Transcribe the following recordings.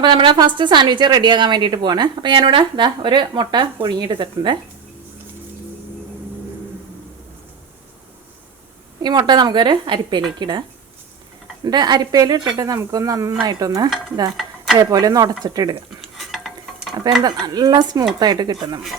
അപ്പോൾ നമ്മുടെ first sandwich റെഡിയാക്കാൻ വേണ്ടിയിട്ട് പോവാണ്. അപ്പോൾ ഞാനിവിടെ ഇതാ ഒരു മുട്ട പുഴുങ്ങിയെടുത്തിട്ടുണ്ട്. ഈ മുട്ട നമുക്കൊരു അരിപ്പയിലേക്ക് ഇടാം. എന്നിട്ട് അരിപ്പയിൽ ഇട്ടിട്ട് നമുക്കൊന്ന് നന്നായിട്ടൊന്ന് ഇതേപോലെ ഒന്ന് ഉടച്ചിട്ട് ഇടുക. അപ്പോൾ എന്താ നല്ല സ്മൂത്തായിട്ട് കിട്ടും നമുക്ക്.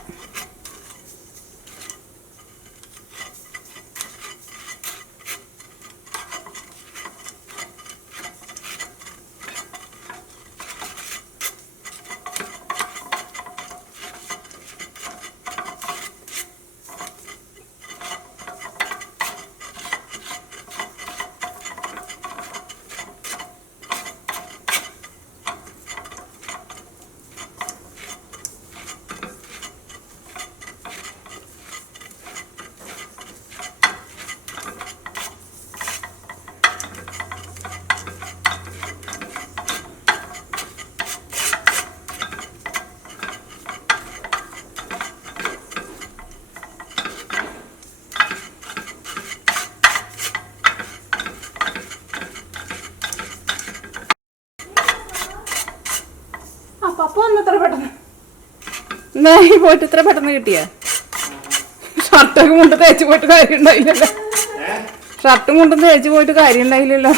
അപ്പോൾ ഒന്ന് ഇത്ര പെട്ടെന്ന് ഈ പോയിട്ട് ഇത്ര പെട്ടെന്ന് കിട്ടിയ ഷർട്ടൊക്കെ മുണ്ട് തേച്ച് പോയിട്ട് കാര്യം ഉണ്ടായില്ലല്ലോ. ഷർട്ടും മുണ്ടും തേച്ച് പോയിട്ട് കാര്യം ഉണ്ടായില്ലല്ലോ.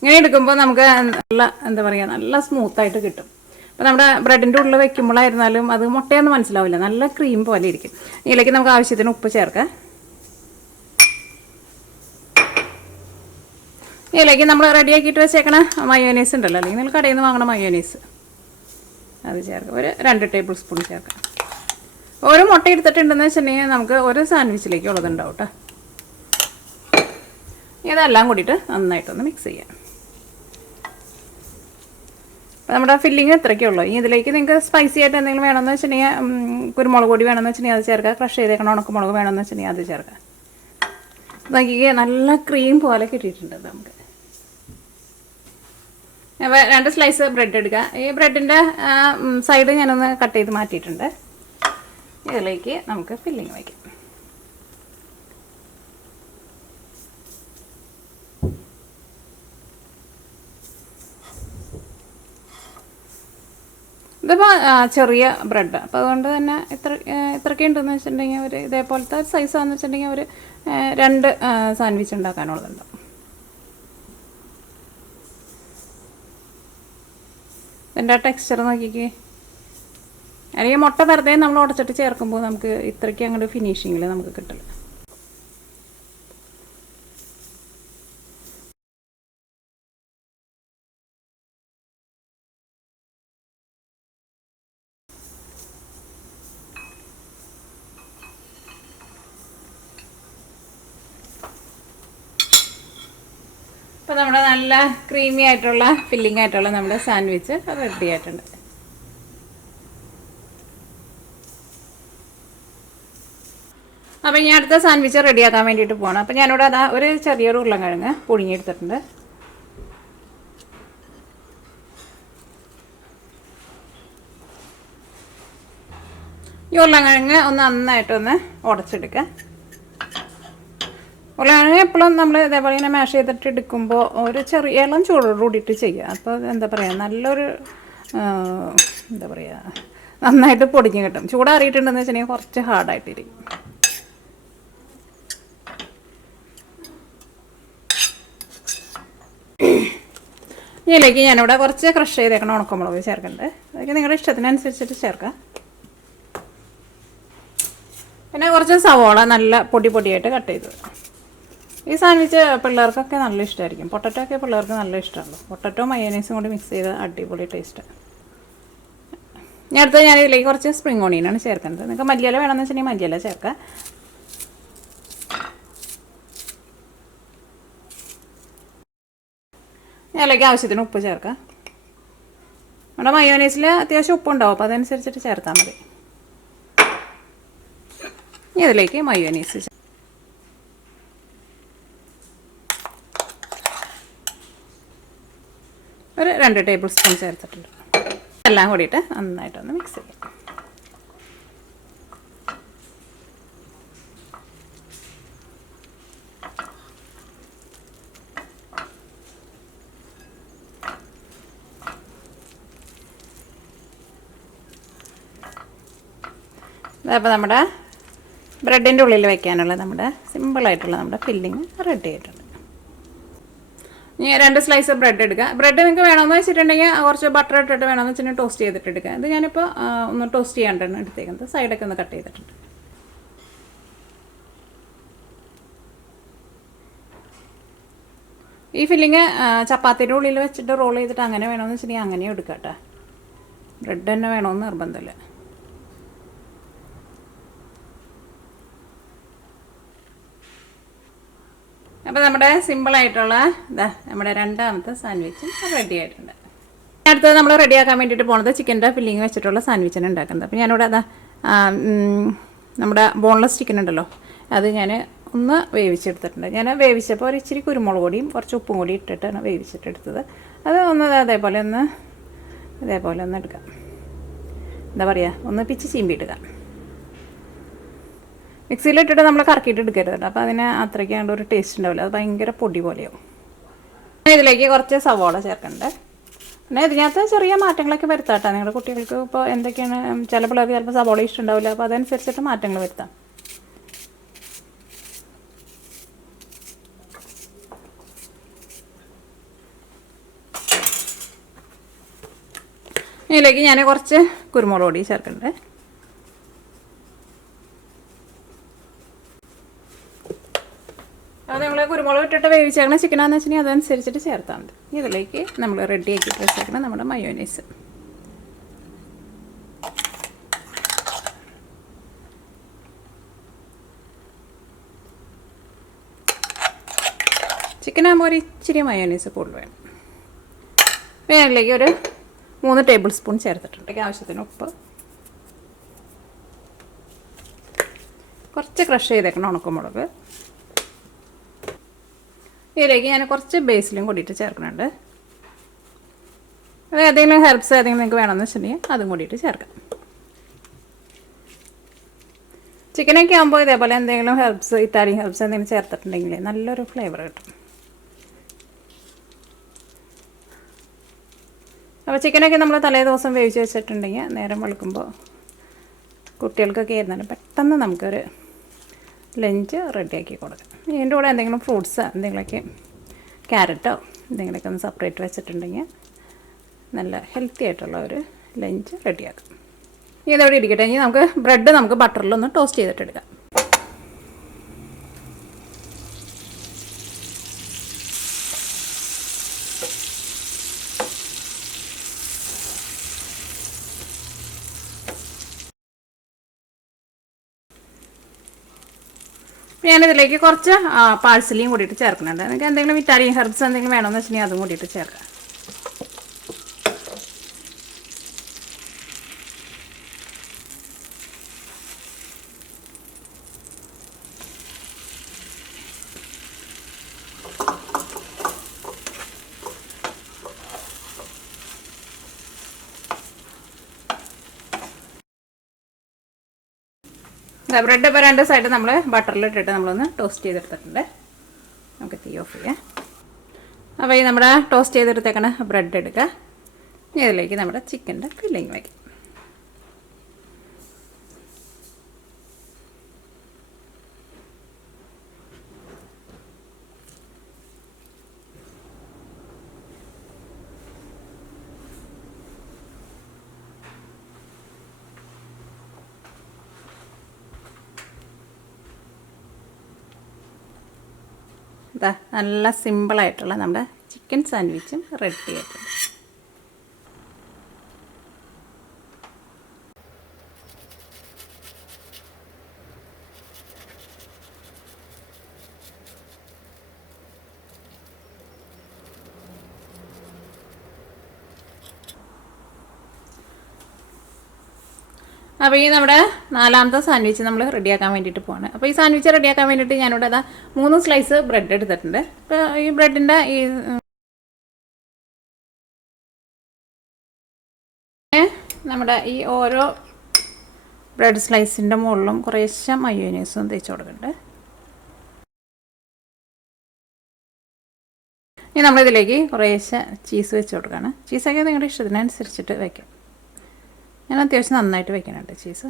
ഇങ്ങനെ എടുക്കുമ്പോൾ നമുക്ക് നല്ല എന്താ പറയുക നല്ല സ്മൂത്തായിട്ട് കിട്ടും. അപ്പോൾ നമ്മുടെ ബ്രെഡിൻ്റെ ഉള്ളിൽ വെക്കുമ്പോഴായിരുന്നാലും അത് മുട്ടയൊന്നും മനസ്സിലാവില്ല, നല്ല ക്രീം പോലെ ഇരിക്കും. ഇതിലേക്ക് നമുക്ക് ആവശ്യത്തിന് ഉപ്പ് ചേർക്കാം. ഇതിലേക്ക് നമ്മൾ റെഡിയാക്കിയിട്ട് വെച്ചേക്കണ മയോനൈസ് ഉണ്ടല്ലോ, അല്ലെങ്കിൽ നിങ്ങൾ കടയിൽ നിന്ന് വാങ്ങണ മയോനൈസ് അത് ചേർക്കാം. ഒരു 2 ടേബിൾ സ്പൂൺ ചേർക്കാം. ഒരു മുട്ട എടുത്തിട്ടുണ്ടെന്ന് വെച്ചിട്ടുണ്ടെങ്കിൽ നമുക്ക് ഒരു സാൻഡ്വിച്ചിലേക്ക് ഉള്ളതുണ്ടാവും കേട്ടോ. ഇതെല്ലാം കൂടിയിട്ട് നന്നായിട്ടൊന്ന് മിക്സ് ചെയ്യാം. അപ്പോൾ നമ്മുടെ ഫില്ലിങ് ഇത്രയ്ക്കേ ഉള്ളൂ. ഇതിലേക്ക് നിങ്ങൾക്ക് സ്പൈസി ആയിട്ട് എന്തെങ്കിലും വേണമെന്ന് വെച്ചിട്ടുണ്ടെങ്കിൽ കുരുമുളക് പൊടി വേണമെന്ന് വെച്ചിട്ടുണ്ടെങ്കിൽ അത് ചേർക്കുക. ക്രഷ് ചെയ്തേക്കണം ഉണക്കമുളക് വേണമെന്ന് വെച്ചിട്ടുണ്ടെങ്കിൽ അത് ചേർക്കുക. നോക്കിക്കേ നല്ല ക്രീം പോലെ കിട്ടിയിട്ടുണ്ട് നമുക്ക്. അപ്പോൾ 2 സ്ലൈസ് ബ്രെഡ് എടുക്കുക. ഈ ബ്രെഡിൻ്റെ സൈഡ് ഞാനൊന്ന് കട്ട് ചെയ്ത് മാറ്റിയിട്ടുണ്ട്. ഇതിലേക്ക് നമുക്ക് ഫില്ലിങ് വയ്ക്കാം. ഇതിപ്പോൾ ചെറിയ ബ്രെഡ്, അപ്പോൾ അതുകൊണ്ട് തന്നെ ഇത്രയൊക്കെ ഉണ്ടെന്ന് വെച്ചിട്ടുണ്ടെങ്കിൽ ഒരു ഇതേപോലത്തെ സൈസാണെന്ന് വെച്ചിട്ടുണ്ടെങ്കിൽ ഒരു 2 സാൻഡ്വിച്ച് ഉണ്ടാക്കാനുള്ളതുണ്ടാവും. ഇതിൻ്റെ ടെക്സ്ചർ നോക്കിക്കേ. അല്ലെങ്കിൽ മുട്ട വെറുതെ നമ്മൾ ഉടച്ചിട്ട് ചേർക്കുമ്പോൾ നമുക്ക് ഇത്രയ്ക്ക് അങ്ങോട്ട് ഫിനിഷിങ്ങിൽ നമുക്ക് കിട്ടില്ല. അപ്പോൾ നമ്മുടെ നല്ല ക്രീമി ആയിട്ടുള്ള ഫില്ലിംഗ് ആയിട്ടുള്ള നമ്മുടെ സാൻഡ്വിച്ച് റെഡി ആയിട്ടുണ്ട്. അപ്പോൾ ഞാൻ അടുത്ത സാൻഡ്വിച്ച് റെഡിയാക്കാൻ വേണ്ടിയിട്ട് പോകണം. അപ്പോൾ ഞാനിവിടെ അതാ ഒരു ചെറിയൊരു ഉരുളക്കിഴങ്ങ് പുഴുങ്ങിയെടുത്തിട്ടുണ്ട്. ഈ ഉരുളക്കിഴങ്ങ് ഒന്ന് നന്നായിട്ടൊന്ന് ഉടച്ചെടുക്കുക. ഉരുളക്കിഴങ്ങ് എപ്പോഴും നമ്മൾ ഇതേപോലെ ഇങ്ങനെ മാഷ് ചെയ്തിട്ട് എടുക്കുമ്പോൾ ഒരു ചെറിയ ഇളം ചൂടോട് കൂടിയിട്ട് ചെയ്യുക. അപ്പോൾ എന്താ പറയുക നല്ലൊരു എന്താ പറയുക നന്നായിട്ട് പൊടിഞ്ഞ് കിട്ടും. ചൂടാറിയിട്ടുണ്ടെന്ന് വെച്ചിട്ടുണ്ടെങ്കിൽ കുറച്ച് ഹാർഡായിട്ടിരിക്കും. ഇതിലേക്ക് ഞാനിവിടെ കുറച്ച് ക്രഷ് ചെയ്തേക്കണം ഉണക്കമുളക് ചേർക്കുന്നുണ്ട്. അതൊക്കെ നിങ്ങളുടെ ഇഷ്ടത്തിനനുസരിച്ചിട്ട് ചേർക്കാം. പിന്നെ കുറച്ച് സവോള നല്ല പൊടിയായിട്ട് കട്ട് ചെയ്ത്. ഈ സാൻഡ്വിച്ച് പിള്ളേർക്കൊക്കെ നല്ല ഇഷ്ടമായിരിക്കും. പൊട്ടറ്റോ ഒക്കെ പിള്ളേർക്ക് നല്ല ഇഷ്ടമാണല്ലോ. പൊട്ടറ്റോ മയോനൈസും കൂടി മിക്സ് ചെയ്ത് അടിപൊളി ടേസ്റ്റ്. അടുത്ത ഞാൻ ഇതിലേക്ക് കുറച്ച് സ്പ്രിംഗ് ഓണിയനാണ് ചേർക്കുന്നത്. നിങ്ങൾക്ക് മല്ലിയില വേണമെന്ന് വെച്ചിട്ടുണ്ടെങ്കിൽ മല്ലിയില ചേർക്കാം. ഇതിലേക്ക് ആവശ്യത്തിന് ഉപ്പ് ചേർക്കാം. നമ്മുടെ മയോനൈസിൽ അത്യാവശ്യം ഉപ്പുണ്ടാവും, അപ്പോൾ അതനുസരിച്ചിട്ട് ചേർത്താൽ മതി. ഇതിലേക്ക് മയോനൈസ് ഒരു 2 ടേബിൾ സ്പൂൺ ചേർത്തിട്ടുണ്ട്. എല്ലാം കൂടിയിട്ട് നന്നായിട്ടൊന്ന് മിക്സ് ചെയ്യാം. അപ്പോൾ നമ്മുടെ ബ്രെഡിൻ്റെ ഉള്ളിൽ വയ്ക്കാനുള്ള നമ്മുടെ സിമ്പിളായിട്ടുള്ള നമ്മുടെ ഫില്ലിങ് റെഡി ആയിട്ടുണ്ട്. ഇനി 2 സ്ലൈസ് ബ്രെഡ് എടുക്കുക. ബ്രെഡ് നിങ്ങൾക്ക് വേണമെന്ന് വെച്ചിട്ടുണ്ടെങ്കിൽ കുറച്ച് ബട്ടർ ഇട്ടിട്ട് വേണമെന്ന് വെച്ചിട്ടുണ്ടെങ്കിൽ ടോസ്റ്റ് ചെയ്തിട്ട് എടുക്കുക. ഇത് ഞാനിപ്പോൾ ഒന്ന് ടോസ്റ്റ് ചെയ്യാണ്ടാണ് എടുത്തേക്കുന്നത്. സൈഡൊക്കെ ഒന്ന് കട്ട് ചെയ്തിട്ടുണ്ട്. ഈ ഫില്ലിങ് ചപ്പാത്തിയുടെ ഉള്ളിൽ വെച്ചിട്ട് റോൾ ചെയ്തിട്ട് അങ്ങനെ വേണമെന്ന് വെച്ചിട്ടുണ്ടെങ്കിൽ അങ്ങനെയും എടുക്കാം കേട്ടോ. ബ്രെഡ് തന്നെ വേണമെന്ന് നിർബന്ധമില്ല. അപ്പോൾ നമ്മുടെ സിമ്പിളായിട്ടുള്ള നമ്മുടെ രണ്ടാമത്തെ സാൻഡ്വിച്ചും റെഡി ആയിട്ടുണ്ട്. അടുത്തത് നമ്മൾ റെഡിയാക്കാൻ വേണ്ടിയിട്ട് പോകുന്നത് ചിക്കൻ്റെ ഫില്ലിങ് വെച്ചിട്ടുള്ള സാൻഡ്വിച്ചാണ് ഉണ്ടാക്കുന്നത്. അപ്പോൾ ഞാനിവിടെ നമ്മുടെ ബോൺലെസ് ചിക്കൻ ഉണ്ടല്ലോ, അത് ഞാൻ ഒന്ന് വേവിച്ചെടുത്തിട്ടുണ്ട്. ഞാൻ വേവിച്ചപ്പോൾ ഒരു ഇച്ചിരി കുരുമുളക് പൊടിയും കുറച്ച് ഉപ്പും കൂടി ഇട്ടിട്ടാണ് വേവിച്ചിട്ടെടുത്തത്. അത് ഒന്ന് ഇതേപോലെ ഒന്ന് എടുക്കാം. എന്താ പറയുക, ഒന്ന് പിച്ച് ചീമ്പിയിടുക. മിക്സിയിലിട്ടിട്ട് നമ്മൾ കറക്കിയിട്ട് എടുക്കരുത്. അപ്പോൾ അതിന് അത്രയ്ക്ക് ഒരു ടേസ്റ്റ് ഉണ്ടാവില്ല. അത് ഭയങ്കര പൊടി പോലെയാവും. ഇതിലേക്ക് കുറച്ച് സവോള ചേർക്കണ്ടേ. പിന്നെ ഇതിനകത്ത് ചെറിയ മാറ്റങ്ങളൊക്കെ വരുത്താട്ടോ. നിങ്ങളുടെ കുട്ടികൾക്ക് ഇപ്പോൾ എന്തൊക്കെയാണ്, ചില പിള്ളേർക്ക് ചിലപ്പോൾ സവോള ഇഷ്ടമുണ്ടാവില്ല. അപ്പോൾ അതനുസരിച്ചിട്ട് മാറ്റങ്ങൾ വരുത്താം. ഇതിലേക്ക് ഞാൻ കുറച്ച് കുരുമുളക് പൊടി ചേർക്കണ്ടേ. അത് നമ്മൾ കുരുമുളക് ഇട്ടിട്ട് വേവിച്ചേക്കണ ചിക്കനാന്ന് വെച്ചിട്ടുണ്ടെങ്കിൽ അതനുസരിച്ചിട്ട് ചേർത്താൽ മതി. ഇതിലേക്ക് നമ്മൾ റെഡിയാക്കിയിട്ട് വെച്ചേക്കണം നമ്മുടെ മയോനൈസ്. ചിക്കനാകുമ്പോൾ ഒരു ഇച്ചിരി മയോനൈസ് കൂടുതൽ വേണം. അതിലേക്ക് ഒരു 3 ടേബിൾ സ്പൂൺ ചേർത്തിട്ടുണ്ട്. ആവശ്യത്തിന് ഉപ്പ്, കുറച്ച് ക്രഷ് ചെയ്തേക്കണം ഉണക്കമുളക്. ഇതിലേക്ക് ഞാൻ കുറച്ച് ബേസിലും കൂടിയിട്ട് ചേർക്കുന്നുണ്ട്. അത് ഏതെങ്കിലും ഹെർബ്സ് നിങ്ങൾക്ക് വേണമെന്ന് വെച്ചിട്ടുണ്ടെങ്കിൽ അതും കൂടിയിട്ട് ചേർക്കാം. ചിക്കനൊക്കെ ആകുമ്പോൾ ഇതേപോലെ എന്തെങ്കിലും ഹെർബ്സ്, ഇറ്റാലിയൻ ഹെർബ്സ് എന്തെങ്കിലും ചേർത്തിട്ടുണ്ടെങ്കിൽ നല്ലൊരു ഫ്ലേവർ കിട്ടും. അപ്പോൾ ചിക്കനൊക്കെ നമ്മൾ തലേ ദിവസം വേവിച്ച് വെച്ചിട്ടുണ്ടെങ്കിൽ നേരം വെളുക്കുമ്പോൾ കുട്ടികൾക്കൊക്കെ ആയിരുന്നാലും പെട്ടെന്ന് നമുക്കൊരു ലഞ്ച് റെഡിയാക്കി കൊടുക്കാം. ഇതിൻ്റെ കൂടെ എന്തെങ്കിലും ഫ്രൂട്ട്സ് എന്തെങ്കിലുമൊക്കെ, ക്യാരറ്റോ എന്തെങ്കിലുമൊക്കെ ഒന്ന് സെപ്പറേറ്റ് വെച്ചിട്ടുണ്ടെങ്കിൽ നല്ല ഹെൽത്തി ആയിട്ടുള്ള ഒരു ലഞ്ച് റെഡിയാക്കാം. ഇതവിടെ ഇരിക്കട്ടെ. ഇനി ബ്രെഡ് നമുക്ക് ബട്ടറിലൊന്ന് ടോസ്റ്റ് ചെയ്തിട്ടെടുക്കാം. ഞാനിതിലേക്ക് കുറച്ച് പാഴ്സലിയും കൂടിയിട്ട് ചേർക്കുന്നുണ്ട്. നിങ്ങൾക്ക് എന്തെങ്കിലും ഇറ്റാലിയൻ ഹെർബ്സ് എന്തെങ്കിലും വേണമെന്ന് വെച്ചിട്ടുണ്ടെങ്കിൽ അതും കൂടിയിട്ട് ചേർക്കാം. ബ്രെഡ് ഇപ്പോൾ 2 സൈഡ് നമ്മൾ ബട്ടറിലിട്ടിട്ട് നമ്മളൊന്ന് ടോസ്റ്റ് ചെയ്തെടുത്തിട്ടുണ്ട്. നമുക്ക് തീ ഓഫ് ചെയ്യാം. അപ്പോൾ ഈ നമ്മുടെ ടോസ്റ്റ് ചെയ്തെടുത്തേക്കണ ബ്രെഡ് എടുക്കുക. ഇതിലേക്ക് നമ്മുടെ ചിക്കൻ്റെ ഫില്ലിങ് വയ്ക്കാം. ഇതാ നല്ല സിമ്പിളായിട്ടുള്ള നമ്മുടെ ചിക്കൻ സാൻഡ്വിച്ചും റെഡി ആയിട്ടുണ്ട്. അപ്പോൾ ഈ നമ്മുടെ 4ാമത്തെ സാൻഡ്വിച്ച് നമ്മൾ റെഡിയാക്കാൻ വേണ്ടിയിട്ട് പോവാണ്. അപ്പോൾ ഈ സാൻഡ്വിച്ച് റെഡിയാക്കാൻ വേണ്ടിയിട്ട് ഞാനിവിടെ 3 സ്ലൈസ് ബ്രെഡ് എടുത്തിട്ടുണ്ട്. അപ്പോൾ ഈ ബ്രെഡിൻ്റെ നമ്മുടെ ഈ ഓരോ ബ്രെഡ് സ്ലൈസിൻ്റെ മുകളിലും കുറേശ്ശെ മയോനൈസും തേച്ച് കൊടുക്കുന്നുണ്ട്. ഇനി നമ്മളിതിലേക്ക് കുറേശ്ശെ ചീസ് വെച്ച് കൊടുക്കുകയാണ്. ചീസൊക്കെ നിങ്ങളുടെ ഇഷ്ടത്തിനനുസരിച്ചിട്ട് വയ്ക്കാം. ഞാൻ അത്യാവശ്യം നന്നായിട്ട് വയ്ക്കുന്നുണ്ട് ചീസ്.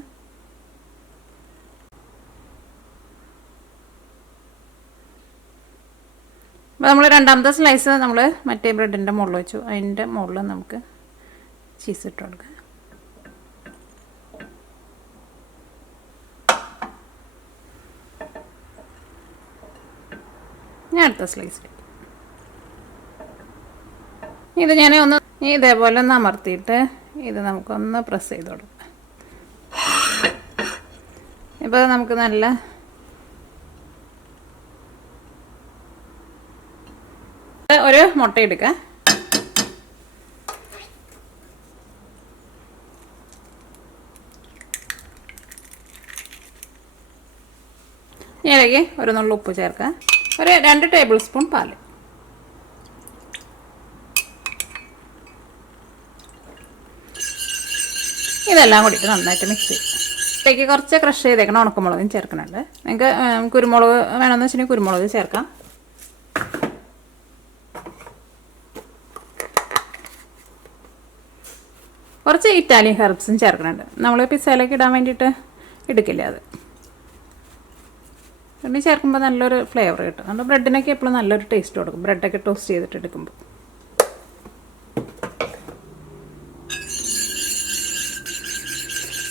അപ്പോൾ നമ്മൾ രണ്ടാമത്തെ സ്ലൈസ് നമ്മൾ മറ്റേ ബ്രെഡിൻ്റെ മുകളിൽ വെച്ചു. അതിൻ്റെ മുകളിൽ നമുക്ക് ചീസ് ഇട്ട് കൊടുക്കാം. ഞാൻ അടുത്ത സ്ലൈസിൽ ഇത് ഞാൻ ഒന്ന് ഇതേപോലെ ഒന്ന് അമർത്തിയിട്ട് ഇത് നമുക്കൊന്ന് പ്രസ് ചെയ്ത് കൊടുക്കാം. ഇപ്പോൾ നമുക്ക് നല്ല ഒരു മുട്ട എടുക്കാം. ഇതിലേക്ക് ഒരു നുള്ളു ഉപ്പ് ചേർക്കാം. ഒരു 2 ടേബിൾ സ്പൂൺ പാൽ. ഇതെല്ലാം കൂടിയിട്ട് നന്നായിട്ട് മിക്സ് ചെയ്യും. ഇതിലേക്ക് കുറച്ച് ക്രഷ് ചെയ്തേക്കണം ഉണക്കമുളകും ചേർക്കുന്നുണ്ട്. നിങ്ങൾക്ക് കുരുമുളക് വേണമെന്ന് വെച്ചിട്ടുണ്ടെങ്കിൽ കുരുമുളക് ചേർക്കാം. കുറച്ച് ഇറ്റാലിയൻ ഹെർബ്സും ചേർക്കുന്നുണ്ട്. നമ്മൾ പിസ്സയിലേക്ക് ഇടാൻ വേണ്ടിയിട്ട് എടുക്കില്ല അത്. പിന്നെ ചേർക്കുമ്പോൾ നല്ലൊരു ഫ്ലേവർ കിട്ടും. നമ്മുടെ ബ്രെഡിനൊക്കെ എപ്പോഴും നല്ലൊരു ടേസ്റ്റ് കൊടുക്കും, ബ്രെഡൊക്കെ ടോസ്റ്റ് ചെയ്തിട്ട് എടുക്കുമ്പോൾ.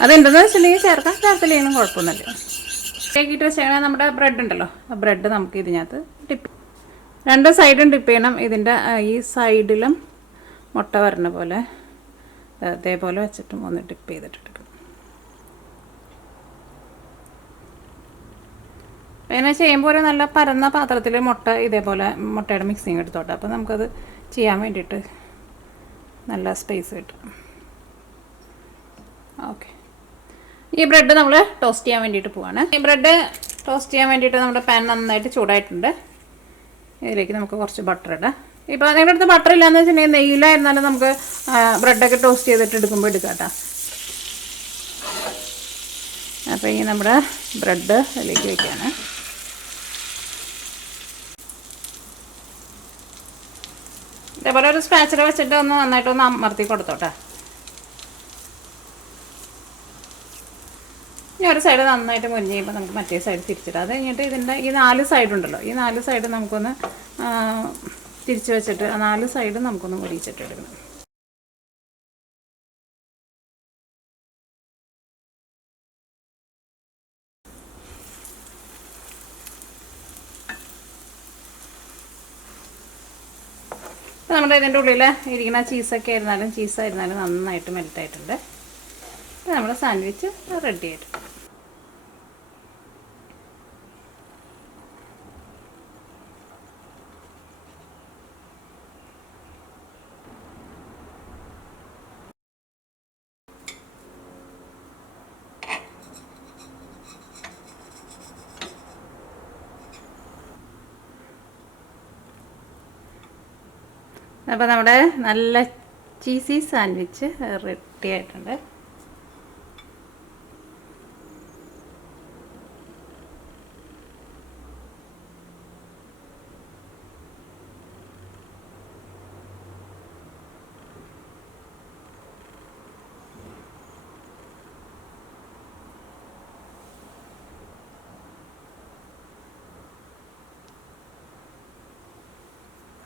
അതെന്തെന്ന് വെച്ചിട്ടുണ്ടെങ്കിൽ ചേർത്തില്ലെങ്കിലും കുഴപ്പമൊന്നുമില്ല. കേക്കിട്ട് വെച്ചാൽ നമ്മുടെ ബ്രെഡ് ഉണ്ടല്ലോ, ആ ബ്രെഡ് നമുക്ക് ഇതിനകത്ത് ഡിപ്പ് 2 സൈഡും ഡിപ്പ് ചെയ്യണം. ഇതിൻ്റെ ഈ സൈഡിലും മുട്ട വരണ പോലെ അതേപോലെ വെച്ചിട്ടും ഒന്ന് ഡിപ്പ് ചെയ്തിട്ടെടുക്കും. പിന്നെ ചെയ്യുമ്പോൾ ഒരു നല്ല പരന്ന പാത്രത്തിൽ മുട്ട ഇതേപോലെ മുട്ടയുടെ മിക്സിങ് എടുത്തോട്ടെ. അപ്പോൾ നമുക്കത് ചെയ്യാൻ വേണ്ടിയിട്ട് നല്ല സ്പേസ് കിട്ടും. ഓക്കെ, ഈ ബ്രെഡ് നമ്മൾ ടോസ്റ്റ് ചെയ്യാൻ വേണ്ടിയിട്ട് പോവാണ്. ഈ ബ്രെഡ് ടോസ്റ്റ് ചെയ്യാൻ വേണ്ടിയിട്ട് നമ്മുടെ പാൻ നന്നായിട്ട് ചൂടായിട്ടുണ്ട്. ഇതിലേക്ക് നമുക്ക് കുറച്ച് ബട്ടർ ഇടാം. ഇപ്പോൾ നിങ്ങളുടെ അടുത്ത് ബട്ടർ ഇല്ലയെന്ന് വെച്ചിട്ടുണ്ടെങ്കിൽ നെയ്യിലായിരുന്നാലും നമുക്ക് ബ്രെഡൊക്കെ ടോസ്റ്റ് ചെയ്തിട്ട് എടുക്കുമ്പോൾ എടുക്കാം കേട്ടോ. അപ്പോൾ ഈ നമ്മുടെ ബ്രെഡ് അതിലേക്ക് വയ്ക്കുകയാണ്. ഇതേപോലെ ഒരു സ്പാച്ചില വെച്ചിട്ട് ഒന്ന് നന്നായിട്ടൊന്ന് അമർത്തി കൊടുത്തോട്ടെ. ഇനി ഒരു സൈഡ് നന്നായിട്ട് മുരിഞ്ഞ് കഴിയുമ്പോൾ നമുക്ക് മറ്റേ സൈഡ് തിരിച്ചിടാം. അത് കഴിഞ്ഞിട്ട് ഇതിൻ്റെ ഈ 4 സൈഡുണ്ടല്ലോ, ഈ 4 സൈഡ് നമുക്കൊന്ന് തിരിച്ച് വെച്ചിട്ട് 4 സൈഡ് നമുക്കൊന്ന് മുരിച്ചിട്ട് എടുക്കണം. നമ്മുടെ ഇതിൻ്റെ ഉള്ളിൽ ഇരിക്കുന്ന ചീസായിരുന്നാലും നന്നായിട്ട് മെൽറ്റായിട്ടുണ്ട്. നമ്മുടെ സാൻഡ്വിച്ച് റെഡി ആയിട്ടുണ്ട്. അപ്പോൾ നമ്മുടെ നല്ല ചീസി സാൻഡ്വിച്ച് റെഡി ആയിട്ടുണ്ട്.